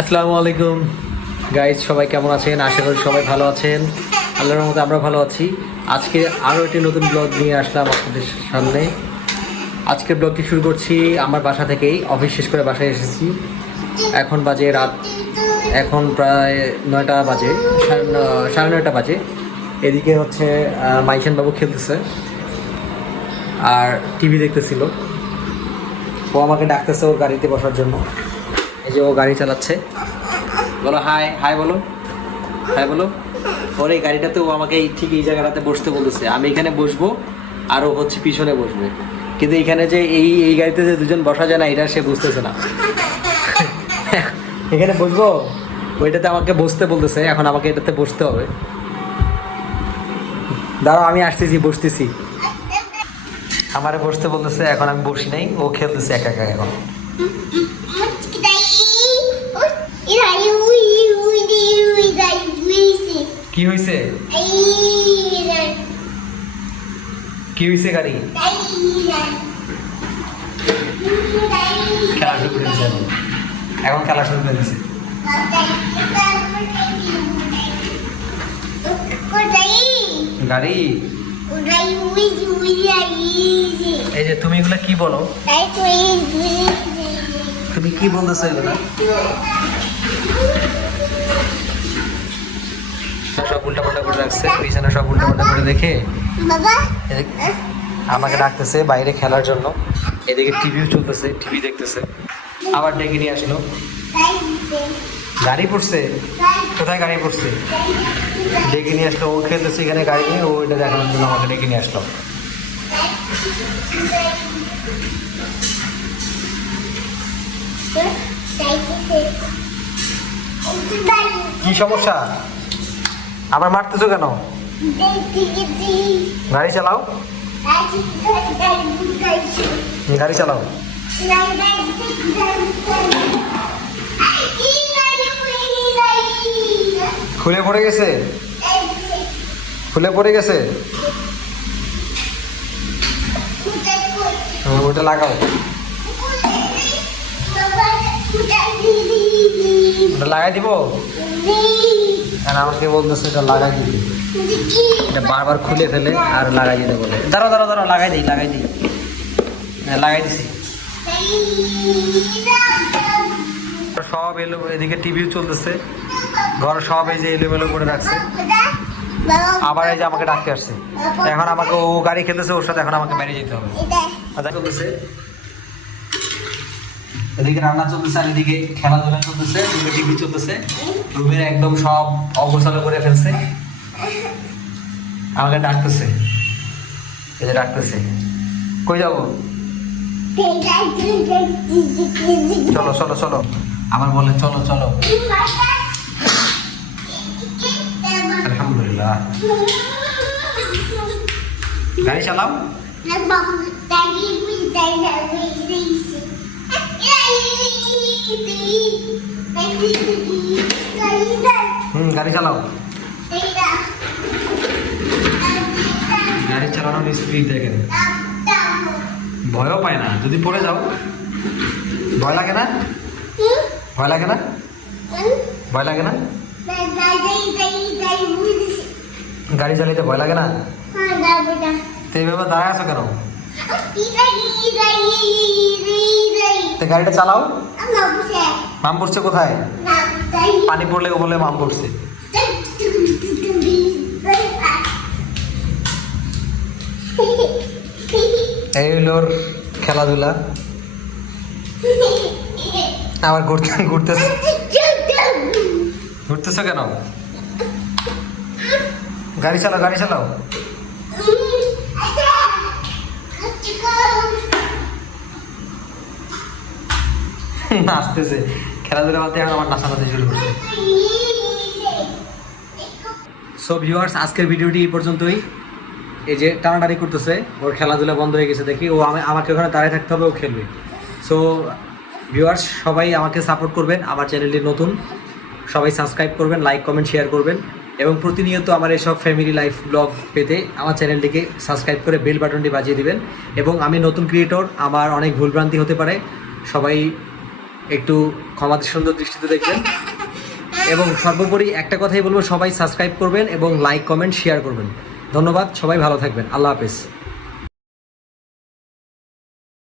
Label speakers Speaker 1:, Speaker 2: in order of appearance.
Speaker 1: আসসালামু আলাইকুম। গাইজ সবাই কেমন আছেন? আশা করি সবাই ভালো আছেন। আল্লাহর মতো আমরা ভালো আছি। আজকে আরও একটি নতুন ব্লগ নিয়ে আসলাম আপনাদের সামনে। আজকের ব্লগটি শুরু করছি আমার বাসা থেকেই। অফিস শেষ করে বাসায় এসেছি। এখন বাজে রাত এখন প্রায় নয়টা বাজে। সাড়ে নয়টা বাজে। এদিকে হচ্ছে মাইশান বাবু খেলতেছে। আর টিভি দেখতেছিল। ও আমাকে ডাকতেছে ওর গাড়িতে বসার জন্য। এই যে ও গাড়ি চালাচ্ছে। বলো, হাই হাই বলো। হাই বলো। ওর এই গাড়িটাতে ও আমাকে ঠিক এই জায়গাটাতে বসতে বলতেছে আমি এখানে বসবো আর ও হচ্ছে পিছনে বসবে। কিন্তু এখানে যে এই এই গাড়িতে যে দুজন বসা যায় না, এটা সে বুঝতেছে না। এখানে বসবো? ওইটাতে আমাকে বসতে বলতেছে এখন আমাকে এটাতে বসতে হবে। দাঁড়াও, আমি আসতেছি, বসতেছি। আমারে বসতে বলতেছে এখন আমি বসি নাই। ও খেলতেছে একা একা এখন। কি হয়েছে কি হয়েছে গাড়ি? খেলা শুরু করে দিছে এখন। খেলা শুরু করে দিছে গাড়ি? এই যে তুমি এগুলা কি বলো? তুমি কি বলতেছো এগুলা? করে রাখছে সব করে দেখে আমাকে ডাকতেছে বাইরে খেলার জন্য। এদিকে টিভিও চলতেছে টিভি দেখতেছে। আবার ডেকে নিয়ে আসলো। গাড়ি পড়ছে? কোথায় গাড়ি পড়ছে? ডেকে নিয়ে আসলো ও খেলতেছে এখানে গাড়ি নিয়ে ও এটা দেখানোর জন্য আমাকে ডেকে নিয়ে আসলো। কি সমস্যা? আবার মারতেছো কেন? গাড়ি চালাও। গাড়ি চালাও। খুলে পড়ে গেছে? খুলে পড়ে গেছে? ওটা লাগাও। ওটা লাগাই দিব? আর আমাকে বলতেছে এটা লাগাই দিবি। এটা বারবার খুলে ফেলে আর লাগাই দিতে বলে। দাঁড়াও দাঁড়াও দাঁড়াও লাগাই দিই লাগাই দিই। হ্যাঁ লাগাই দিছি। সব এলো এদিকে টিভিও চলতেছে। ঘর সব এই যে এলোমেলো করে রাখছে। আবার এই যে আমাকে ডাকতে আসছে। এখন আমাকে ও গাড়ি খেলতেছে ওর সাথে এখন আমাকে বাইরে যেতে হবে। চলতেছে এদিকে রান্না চলতেছে আর এদিকে খেলাধুলা চলতেছে এদিকে টিভি চলতেছে। রুমের একদম সব অগোছালো করে ফেলছে। আমাকে ডাকতেছে। এই যে ডাকতেছে। কই যাব? চলো চলো চলো। আমার বলে, চলো চলো। আলহামদুলিল্লাহ। গাড়ি চালাও। হুম, গাড়ি চালাও। গাড়ি চালানোর স্পিড দেখেন। ভয়ও পায় না। যদি পড়ে যাও, ভয় লাগে না? ভয় লাগে না? ভয় লাগে না? গাড়ি চালাইতে ভয় লাগে না? তো এইভাবে দাঁড়ায় আছো কেন? তো গাড়িটা চালাও। মাম পড়ছে কোথায়? পানি পড়লে বলে মাম পড়ছে। এই হলো খেলাধুলা। আবার ঘুরতে ঘুরতেছে। ঘুরতেছো কেন? গাড়ি চালাও গাড়ি চালাও। নাচতেছে খেলাধুলা বাদ এখন আমার নাচানাচি শুরু করছে। সো ভিউয়ার্স আজকের ভিডিওটি এই পর্যন্তই। এই যে টানাটানি করতেছে, ওর খেলাধুলা বন্ধ হয়ে গেছে দেখি। ও আমি আমাকে ওখানে দাঁড়িয়ে থাকতে হবে, ও খেলবে। সো ভিউয়ার্স সবাই আমাকে সাপোর্ট করবেন, আমার চ্যানেলটি নতুন। সবাই সাবস্ক্রাইব করবেন লাইক কমেন্ট শেয়ার করবেন। এবং প্রতিনিয়ত আমার এইসব ফ্যামিলি লাইফ ব্লগ পেতে আমার চ্যানেলটিকে সাবস্ক্রাইব করে বেল বাটনটি বাজিয়ে দিবেন। এবং আমি নতুন ক্রিয়েটর আমার অনেক ভুলভ্রান্তি হতে পারে। সবাই একটু ক্ষমাতে সুন্দর দৃষ্টিতে দেখবেন। এবং সর্বোপরি একটা কথাই বলব, সবাই সাবস্ক্রাইব করবেন এবং লাইক কমেন্ট শেয়ার করবেন। ধন্যবাদ, সবাই ভালো থাকবেন। আল্লাহ হাফেজ।